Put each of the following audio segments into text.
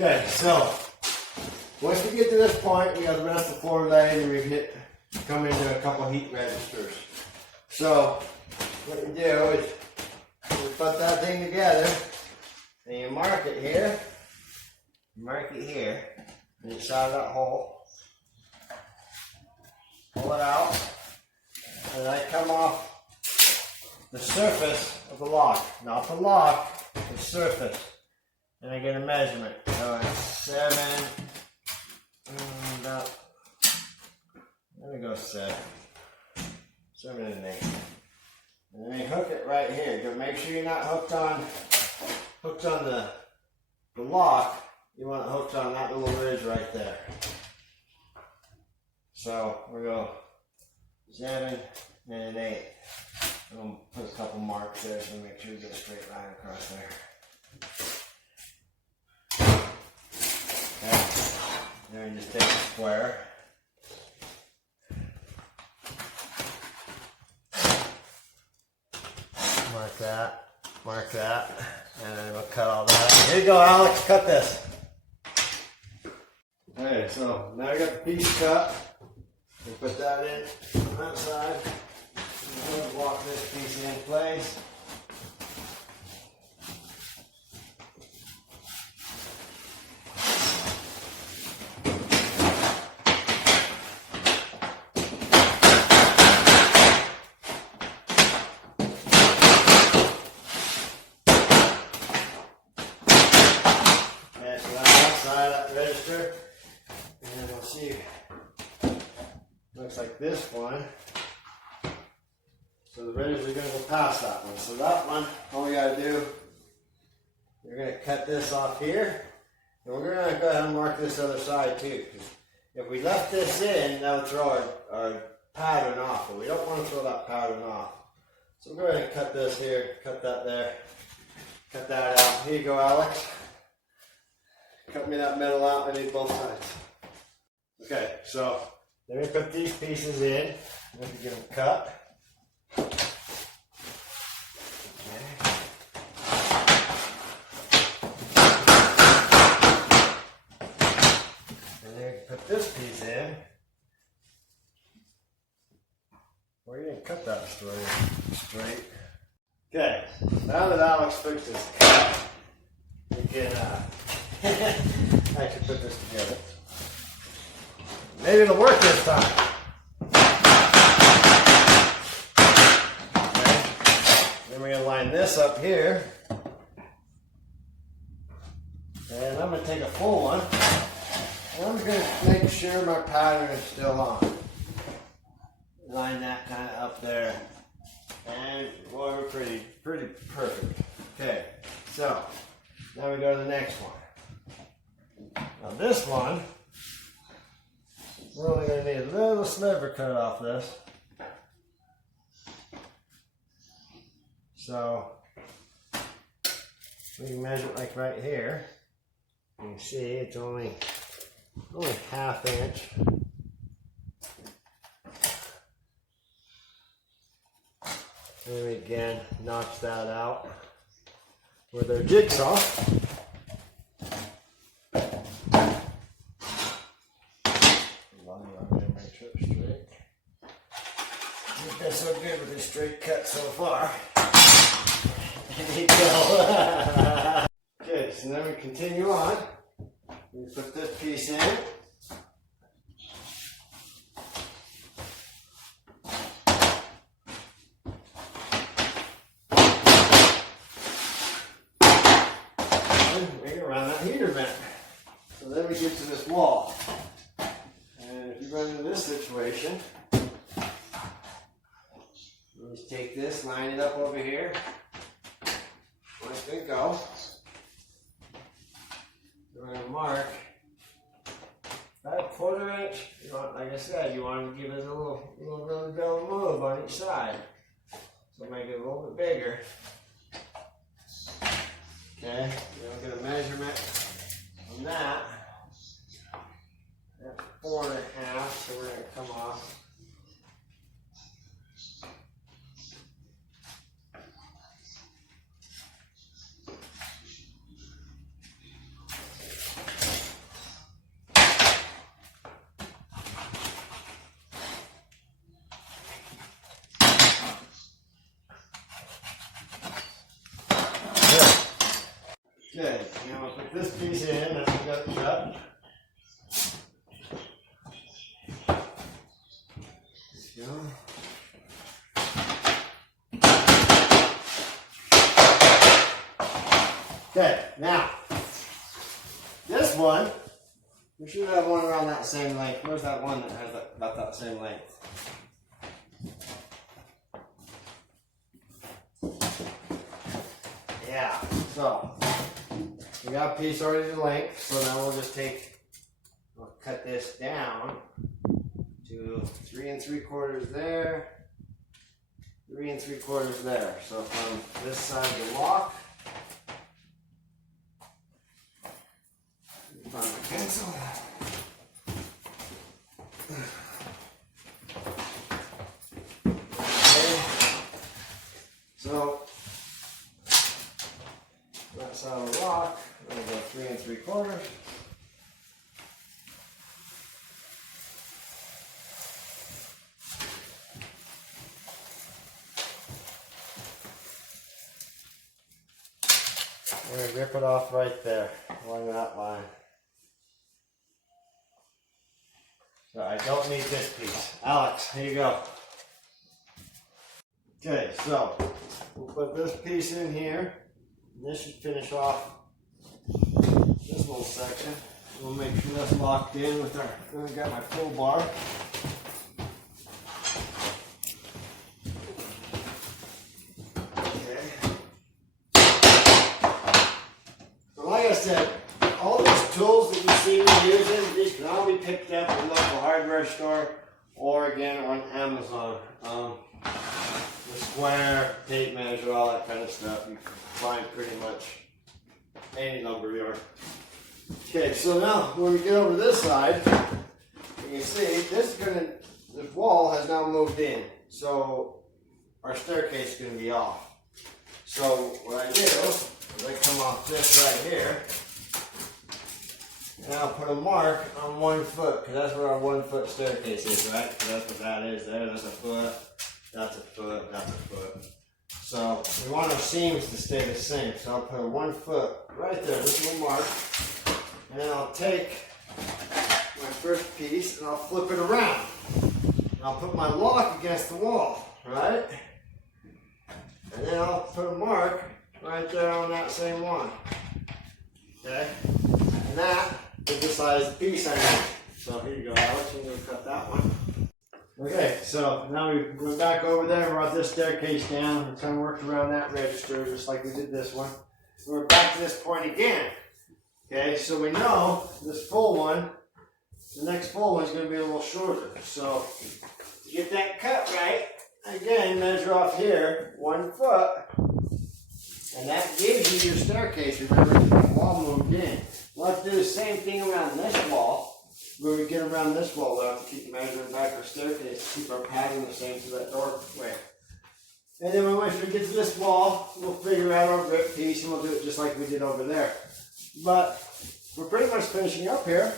Okay, so once we get to this point, we got the rest of the floor laid and we come into a couple heat registers. So what you do is you put that thing together and you mark it here, and you side of that hole, pull it out, and I come off the surface of the lock, not the lock, the surface. And I get a measurement. So it's 7, about, let me go 7 and 8. And then you hook it right here. Just make sure you're not hooked on the lock. You want it hooked on that little ridge right there. So we'll go 7 and 8. I'm going to put a couple marks there so make sure you get a straight line across there. Okay. Then you just take a square. Mark that, and then we'll cut all that. Here you go, Alex, cut this. Okay, so now I got the piece cut. We'll put that in on that side. We'll lock this piece in place. Register, and then we'll see. Looks like this one. So the register is going to go past that one. So that one, all we got to do, we're going to cut this off here, and we're going to go ahead and mark this other side too. Because if we left this in, that would throw our pattern off, but we don't want to throw that pattern off. So we'll go ahead and cut this here, cut that there, cut that out. Here you go, Alex. Cut me that metal out, I need both sides. Okay, so then we put these pieces in, and we can get them cut. Okay. And then we put this piece in. Well, you didn't cut that straight. Okay, now that Alex fixed his cut, we can I should put this together. Maybe it'll work this time. Okay. Then we're going to line this up here. And I'm going to take a full one. And I'm going to make sure my pattern is still on. Line that kind of up there. And boy, we're pretty perfect. Okay, so now we go to the next one. Now this one, we're only going to need a little sliver cut off this. So we can measure it like right here. You can see it's only ½ inch. And we again notch that out with our jigsaw. So good with this straight cut so far. There you go. Okay, so now we continue on. We put this piece in. And we're going to run that heater vent. So then we get to this wall. And if you run into this situation, just take this, line it up over here. Let it go. We're going to mark about 1/4 inch. You want, like I said, you want to give it a little really bell move on each side. So make it a little bit bigger. Okay, then we'll get a measurement on that. That's 4 1/2, so we're going to come off. I'll put this piece in and we got it shut. There you go. Okay, now this one, we should have one around that same length. Where's that one that has about that same length? Yeah, so we got a piece already to length, so now we'll cut this down to 3 3/4 there, 3 3/4 there. So from this side of the lock, find the pencil. Okay, so that side of the lock, we're going to go 3 3/4. We're going to rip it off right there, along that line. So I don't need this piece. Alex, here you go. Okay, so we'll put this piece in here. And this should finish off this little section. We'll make sure that's locked in with our, then I got my pull bar. Like I said, all these tools that you see me using, these can all be picked up at a local hardware store or again on Amazon. The square, tape measure, all that kind of stuff. You can find pretty much any lumber yard. Okay, so now when we get over this side, you can see this wall has now moved in. So our staircase is going to be off. So what I do, I come off this right here, and I'll put a mark on 1 foot, because that's where our 1 foot staircase is, right? Because that's what that is there. That's a foot, that's a foot, that's a foot. So we want our seams to stay the same. So I'll put a 1 foot right there, this little mark, and then I'll take my first piece and I'll flip it around. And I'll put my lock against the wall, right? And then I'll put a mark right there on that same one. Okay? And that is the size of the piece I need. So here you go, Alex, I'm going to cut that one. Okay, so now we went back over there, brought this staircase down, and kind of worked around that register just like we did this one. We're back to this point again. Okay, so we know this full one, the next full one is going to be a little shorter. So to get that cut right, again, measure off here 1 foot. And that gives you your staircase. Remember, the wall moved in. We'll have to do the same thing around this wall. When we get around this wall, we'll have to keep measuring back our staircase to keep our pattern the same to that doorway. And then once we get to this wall, we'll figure out our grip piece and we'll do it just like we did over there. But we're pretty much finishing up here.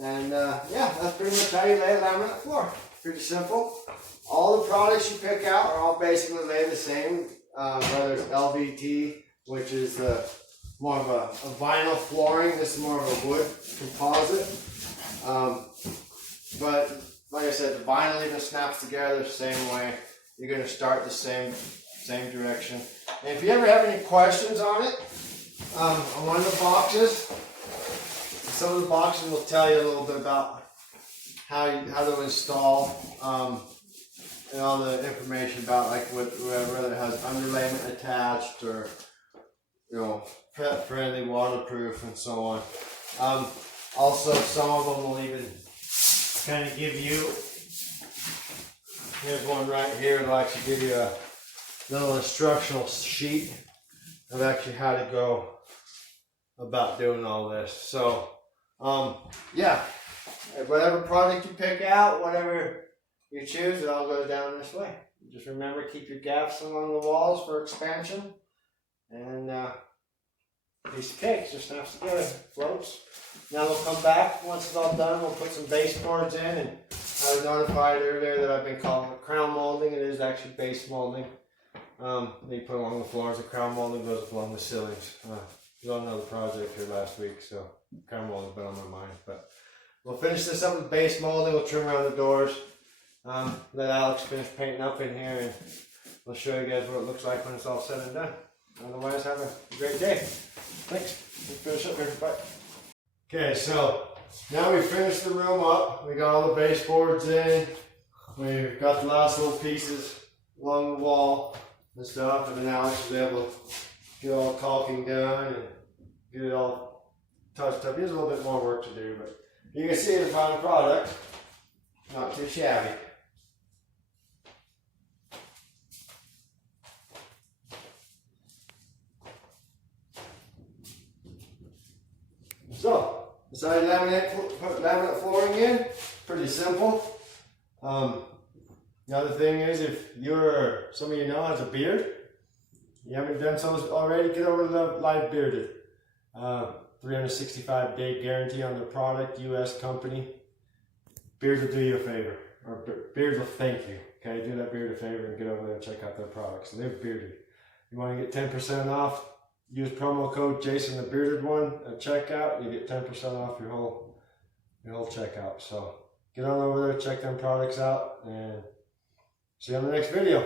And yeah, that's pretty much how you lay a laminate floor. Pretty simple. All the products you pick out are all basically laid the same. Whether it's LVT, which is more of a vinyl flooring, this is more of a wood composite. But like I said, the vinyl even snaps together the same way. You're going to start the same direction. And if you ever have any questions on it, on one of the boxes, some of the boxes will tell you a little bit about how to install. And all the information about like whether it has underlayment attached or pet friendly, waterproof, and so on. Also, some of them will even kind of give you. Here's one right here. It'll actually give you a little instructional sheet of actually how to go about doing all this. So, yeah, whatever product you pick out, whatever you choose, it all goes down this way. Just remember, keep your gaps along the walls for expansion. And piece of cake just snaps together, floats. Now we'll come back, once it's all done, we'll put some baseboards in. And I was notified earlier that I've been calling it crown molding. It is actually base molding. They put along the floors, the crown molding goes along the ceilings. was on another project here last week, so Carmel has been on my mind. But we'll finish this up with base molding. We'll trim around the doors. Let Alex finish painting up in here, and we'll show you guys what it looks like when it's all said and done. Otherwise, have a great day. Thanks. We'll finish up here. Bye. Okay, so now we finished the room up. We got all the baseboards in. We've got the last little pieces along the wall and stuff, and then Alex was able to get all caulking done and get it all touched up. He has a little bit more work to do, but you can see the final product. Not too shabby. So, decided put laminate flooring in. Pretty simple. The other thing is, if some of you know has a beard, you haven't done so already, get over to the Live Bearded. 365-day guarantee on the product, US company. Beard will do you a favor, or Beard will thank you. Okay, do that Beard a favor and get over there and check out their products. They're bearded. You want to get 10% off? Use promo code Jason the Bearded One at checkout. You get 10% off your whole checkout. So get on over there, check them products out, and see you on the next video.